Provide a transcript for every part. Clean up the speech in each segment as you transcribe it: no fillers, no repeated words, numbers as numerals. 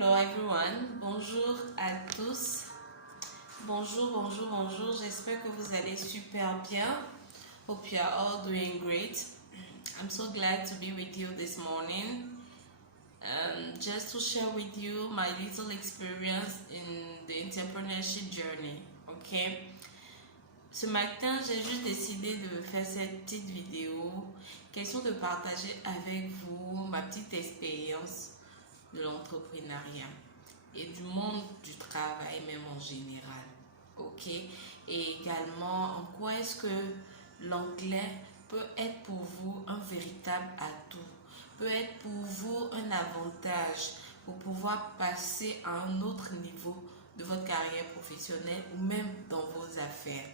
Hello everyone, bonjour à tous. Bonjour. J'espère que vous allez super bien. Hope you are all doing great. I'm so glad to be with you this morning. Just to share with you my little experience in the entrepreneurship journey. Ok? Ce matin, j'ai juste décidé de faire cette petite vidéo, question de partager avec vous ma petite expérience de l'entrepreneuriat et du monde du travail même en général, ok, et également en quoi est-ce que l'anglais peut être pour vous un véritable atout, peut être pour vous un avantage pour pouvoir passer à un autre niveau de votre carrière professionnelle ou même dans vos affaires.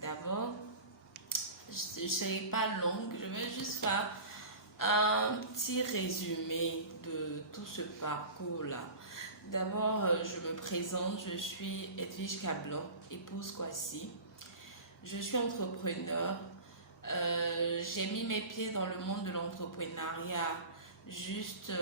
D'abord, je ne serai pas longue, je vais juste faire un petit résumé de tout ce parcours-là. D'abord, je me présente, je suis Edwige Cablan, épouse Kwasi. Je suis entrepreneur. J'ai mis mes pieds dans le monde de l'entrepreneuriat juste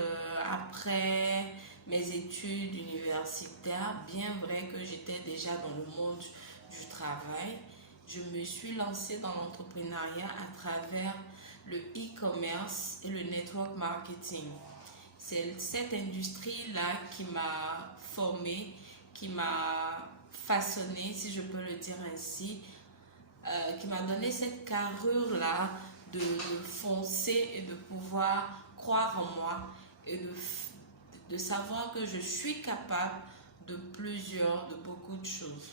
après mes études universitaires. Bien vrai que j'étais déjà dans le monde du travail, je me suis lancée dans l'entrepreneuriat à travers le e-commerce et le network marketing. C'est cette industrie-là qui m'a formée, qui m'a façonnée, si je peux le dire ainsi, qui m'a donné cette carrure-là de foncer et de pouvoir croire en moi et de savoir que je suis capable de beaucoup de choses.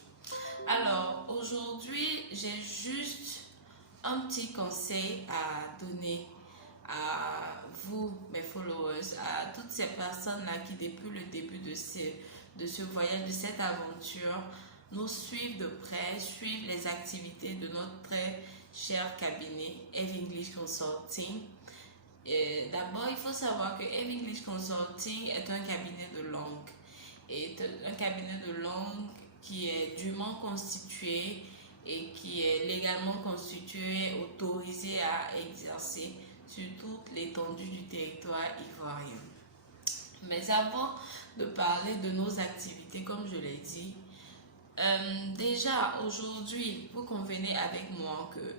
Alors, aujourd'hui, j'ai juste un petit conseil à donner à vous, mes followers, à toutes ces personnes-là qui, depuis le début de ce voyage, de cette aventure, nous suivent de près, suivent les activités de notre très cher cabinet Eve English Consulting. D'abord, il faut savoir que Eve English Consulting est un cabinet de langue. Et un cabinet de langue qui est dûment constitué et qui est légalement constitué, autorisé à exercer sur toute l'étendue du territoire ivoirien. Mais avant de parler de nos activités, comme je l'ai dit, déjà aujourd'hui, vous convenez avec moi que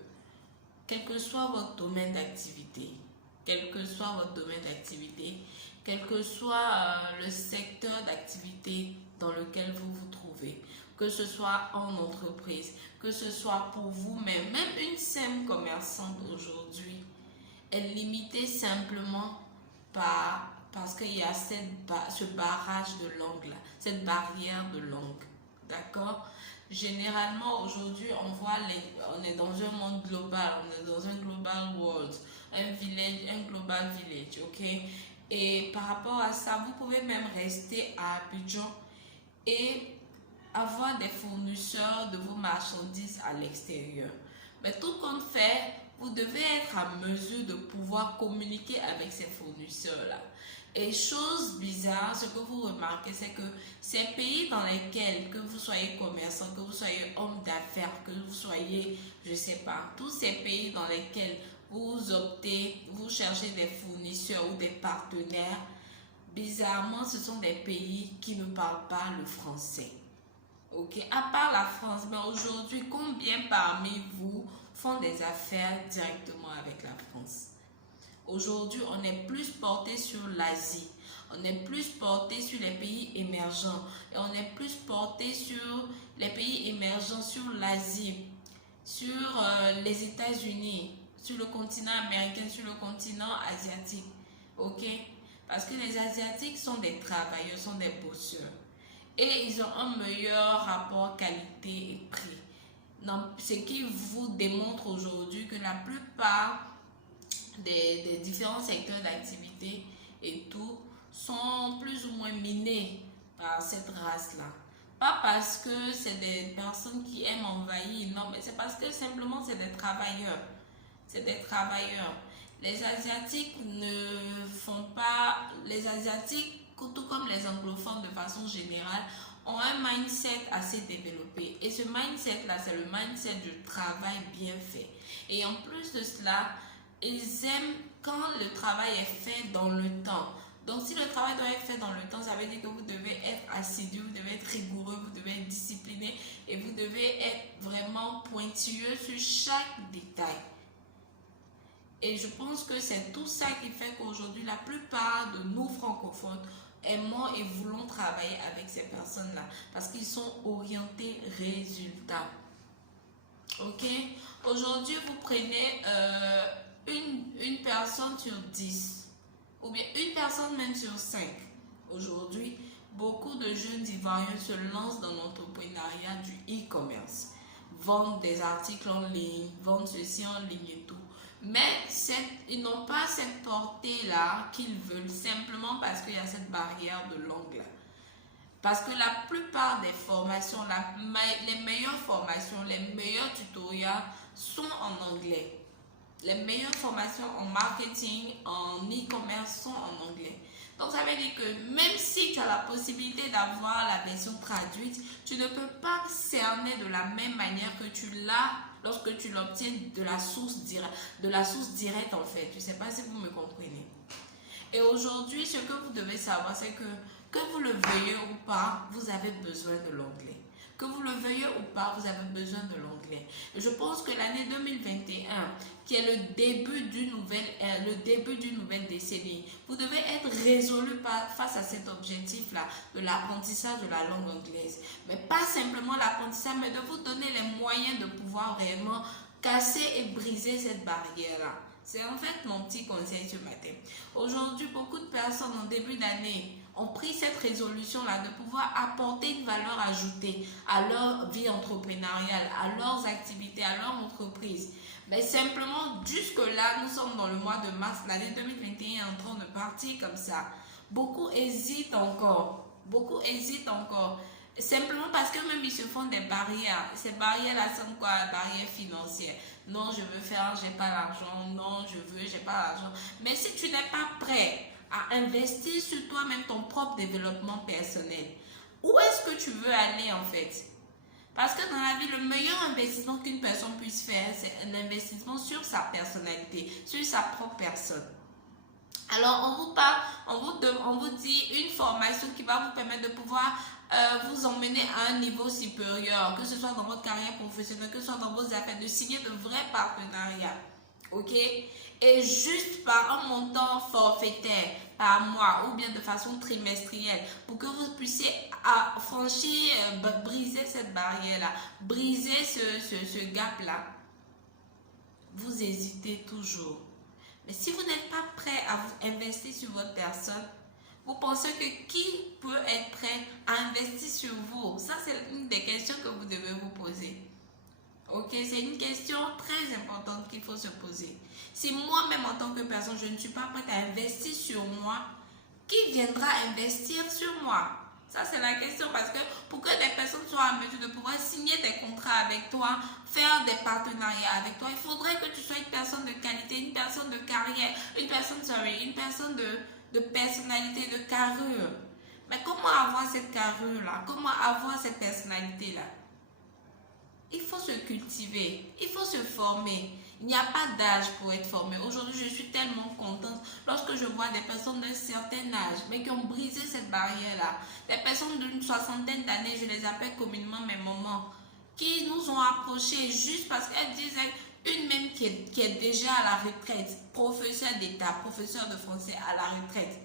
quel que soit votre domaine d'activité, quel que soit le secteur d'activité dans lequel vous vous trouvez, que ce soit en entreprise, que ce soit pour vous-même, même une simple commerçante aujourd'hui est limitée simplement parce qu'il y a ce barrage de langue là, cette barrière de langue, d'accord? Généralement aujourd'hui on est dans un monde global, on est dans un global world, un global village, ok? Et par rapport à ça, vous pouvez même rester à Abidjan et avoir des fournisseurs de vos marchandises à l'extérieur. Mais tout compte fait, vous devez être à mesure de pouvoir communiquer avec ces fournisseurs-là. Et chose bizarre, ce que vous remarquez, c'est que ces pays dans lesquels, que vous soyez commerçant, que vous soyez homme d'affaires, que vous soyez, je sais pas, tous ces pays dans lesquels vous cherchez des fournisseurs ou des partenaires, bizarrement, ce sont des pays qui ne parlent pas le français. Ok, à part la France, mais aujourd'hui, combien parmi vous font des affaires directement avec la France? Aujourd'hui, on est plus porté sur l'Asie, on est plus porté sur les pays émergents et on est plus porté sur les pays émergents, sur l'Asie, sur les États-Unis, sur le continent américain, sur le continent asiatique. Ok? Parce que les Asiatiques sont des travailleurs, sont des bosseurs. Et ils ont un meilleur rapport qualité et prix. Donc, ce qui vous démontre aujourd'hui que la plupart des différents secteurs d'activité et tout sont plus ou moins minés par cette race-là. Pas parce que c'est des personnes qui aiment envahir, non, mais c'est parce que simplement c'est des travailleurs. C'est des travailleurs. Les Asiatiques ne font pas... Les Asiatiques, tout comme les anglophones de façon générale, ont un mindset assez développé. Et ce mindset-là, c'est le mindset du travail bien fait. Et en plus de cela, ils aiment quand le travail est fait dans le temps, Donc, si le travail doit être fait dans le temps, ça veut dire que vous devez être assidu, vous devez être rigoureux, vous devez être discipliné et vous devez être vraiment pointilleux sur chaque détail. Et je pense que c'est tout ça qui fait qu'aujourd'hui, la plupart de nous francophones aimons et voulons travailler avec ces personnes-là parce qu'ils sont orientés résultats. Ok? Aujourd'hui, vous prenez une personne sur 10 ou bien une personne même sur 5. Aujourd'hui, beaucoup de jeunes Ivoiriens se lancent dans l'entrepreneuriat du e-commerce, vendent des articles en ligne, vendent ceci en ligne et tout. Mais ils n'ont pas cette portée-là qu'ils veulent simplement parce qu'il y a cette barrière de langue là. Parce que la plupart des formations, les meilleures formations, les meilleurs tutoriels sont en anglais. Les meilleures formations en marketing, en e-commerce sont en anglais. Donc ça veut dire que même si tu as la possibilité d'avoir la version traduite, tu ne peux pas cerner de la même manière que tu l'as lorsque tu l'obtiens de la source directe en fait. Je ne sais pas si vous me comprenez. Et aujourd'hui, ce que vous devez savoir, c'est que vous le veuillez ou pas, vous avez besoin de l'anglais. Que vous le veuillez ou pas, vous avez besoin de l'anglais. Et je pense que l'année 2021, qui est le début d'une nouvelle décennie, vous devez être résolu face à cet objectif-là de l'apprentissage de la langue anglaise. Mais pas simplement l'apprentissage, mais de vous donner les moyens de pouvoir réellement casser et briser cette barrière-là. C'est en fait mon petit conseil ce matin. Aujourd'hui, beaucoup de personnes en début d'année ont pris cette résolution-là de pouvoir apporter une valeur ajoutée à leur vie entrepreneuriale, à leurs activités, à leur entreprise. Mais simplement, jusque-là, nous sommes dans le mois de mars, l'année 2021 est en train de partir comme ça. Beaucoup hésitent encore. Simplement parce que même ils se font des barrières. Ces barrières-là sont quoi? Barrières financières. Non, je veux faire, j'ai pas l'argent. Non, je veux, j'ai pas l'argent. Mais si tu n'es pas prêt à investir sur toi-même ton propre développement personnel, où est-ce que tu veux aller en fait? Parce que dans la vie, le meilleur investissement qu'une personne puisse faire, c'est un investissement sur sa personnalité, sur sa propre personne. Alors, on vous parle, on vous dit une formation qui va vous permettre de pouvoir vous emmener à un niveau supérieur, que ce soit dans votre carrière professionnelle, que ce soit dans vos affaires, de signer de vrais partenariats. Ok? Et juste par un montant forfaitaire par mois ou bien de façon trimestrielle pour que vous puissiez franchir, briser cette barrière-là, briser ce gap-là. Vous hésitez toujours. Mais si vous n'êtes pas prêt à vous investir sur votre personne, vous pensez que qui peut être prêt à investir sur vous? Ça, c'est une des questions que vous devez vous poser. Ok, c'est une question très importante qu'il faut se poser. Si moi-même en tant que personne, je ne suis pas prête à investir sur moi, qui viendra investir sur moi? Ça, c'est la question parce que pour que des personnes soient en mesure de pouvoir signer des contrats avec toi, faire des partenariats avec toi, il faudrait que tu sois une personne de qualité, une personne de carrière, une personne de personnalité, de carrure. Mais comment avoir cette carrure-là? Comment avoir cette personnalité-là? Il faut se cultiver, il faut se former. Il n'y a pas d'âge pour être formé. Aujourd'hui, je suis tellement contente lorsque je vois des personnes d'un certain âge, mais qui ont brisé cette barrière-là. Des personnes d'une soixantaine d'années, je les appelle communément mes mamans, qui nous ont approchés juste parce qu'elles disaient, une même qui est déjà à la retraite, professeur d'État, professeur de français à la retraite,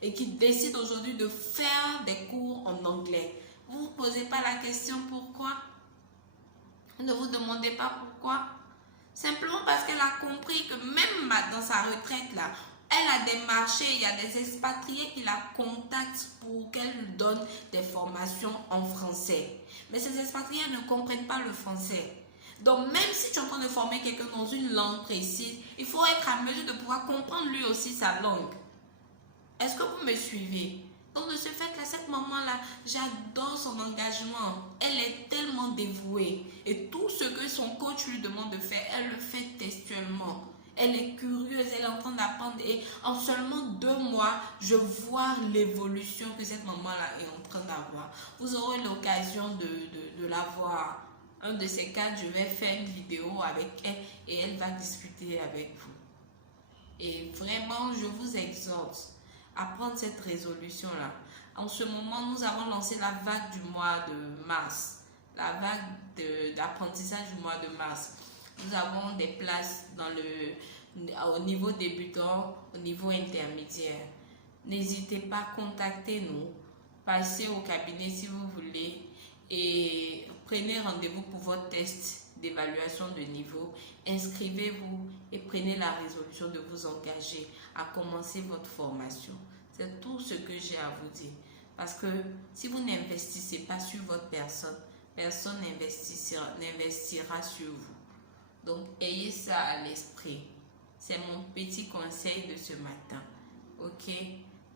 et qui décide aujourd'hui de faire des cours en anglais. Vous ne vous posez pas la question pourquoi? Ne vous demandez pas pourquoi. Simplement parce qu'elle a compris que même dans sa retraite là, elle a des marchés, il y a des expatriés qui la contactent pour qu'elle donne des formations en français. Mais ces expatriés ne comprennent pas le français. Donc même si tu es en train de former quelqu'un dans une langue précise, il faut être à mesure de pouvoir comprendre lui aussi sa langue. Est-ce que vous me suivez? Donc de ce fait-là, cette maman-là, j'adore son engagement. Elle est tellement dévouée. Et tout ce que son coach lui demande de faire, elle le fait textuellement. Elle est curieuse, elle est en train d'apprendre. Et en seulement 2 mois, je vois l'évolution que cette maman-là est en train d'avoir. Vous aurez l'occasion de la voir. Un de ces cas, je vais faire une vidéo avec elle et elle va discuter avec vous. Et vraiment, je vous exhorte à prendre cette résolution-là. En ce moment, nous avons lancé la vague du mois de mars, la vague d'apprentissage du mois de mars. Nous avons des places au niveau débutant, au niveau intermédiaire. N'hésitez pas, contactez-nous, passez au cabinet si vous voulez et prenez rendez-vous pour votre test d'évaluation de niveau. Inscrivez-vous et prenez la résolution de vous engager à commencer votre formation. C'est tout ce que j'ai à vous dire. Parce que si vous n'investissez pas sur votre personne, personne n'investira sur vous. Donc, ayez ça à l'esprit. C'est mon petit conseil de ce matin. Ok?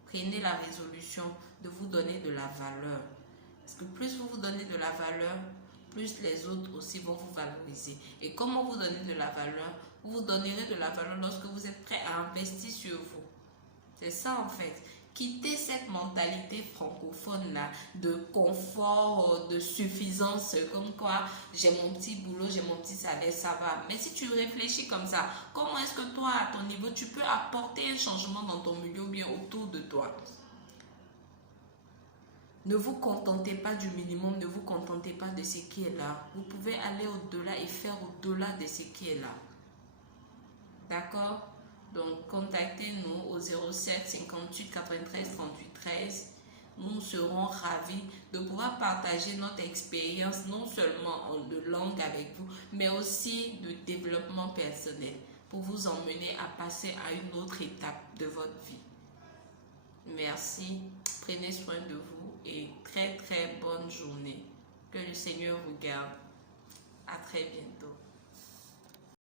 Prenez la résolution de vous donner de la valeur. Parce que plus vous vous donnez de la valeur, plus les autres aussi vont vous valoriser. Et comment vous donner de la valeur? Vous vous donnerez de la valeur lorsque vous êtes prêt à investir sur vous. C'est ça en fait. Quittez cette mentalité francophone-là de confort, de suffisance, comme quoi j'ai mon petit boulot, j'ai mon petit salaire, ça va. Mais si tu réfléchis comme ça, comment est-ce que toi, à ton niveau, tu peux apporter un changement dans ton milieu ou bien autour de toi? Ne vous contentez pas du minimum, ne vous contentez pas de ce qui est là. Vous pouvez aller au-delà et faire au-delà de ce qui est là. D'accord? Donc, contactez-nous au 07 58 93 38 13. Nous serons ravis de pouvoir partager notre expérience, non seulement de langue avec vous, mais aussi de développement personnel, pour vous emmener à passer à une autre étape de votre vie. Merci, prenez soin de vous et très très bonne journée. Que le Seigneur vous garde. À très bientôt.